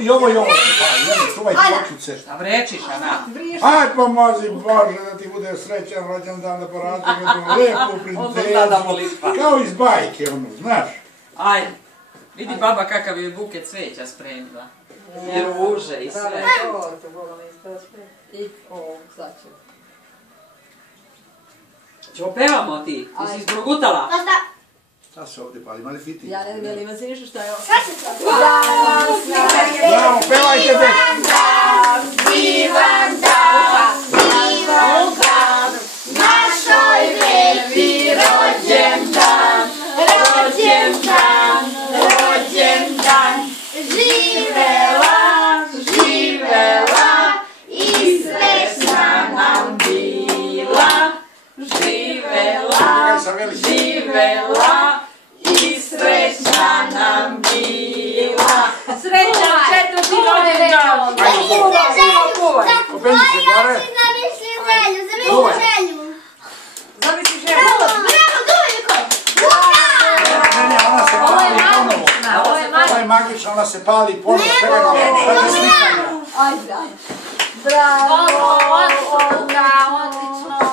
I ovo se pali, čuvaj kokice. Šta vrečiš, Ana? Aj pomozi Bože da ti bude srećan rođendan da poradim jednu lijepu princezu. Kao iz bajke ono, znaš. Ajde, vidi baba kakav je buket cveća spremila. I ruže i sve. I ovo, sad ću. Ćemo pevamo ti, ti si izbrugutala. Šta se ovdje pali, mali fiti? Ja ne znam, ima se ništa šta je ovo. Bravo, pevajte be! Divan dan, divan dan, našoj Lepi rođendan, rođendan, rođendan. Živela, živela i srećna nam bila. Živela, živela i srećna nam bila. Srećan 4. rođendan! Kuvaj! Openi se, Kare! Zamisli želju! Bravo, Dujko! Ne, ona se pali ponovo. Ovo je magično, ona se pali ponovo. Čekajte slikanja. Ajde, ajde. Bravo! Odlično!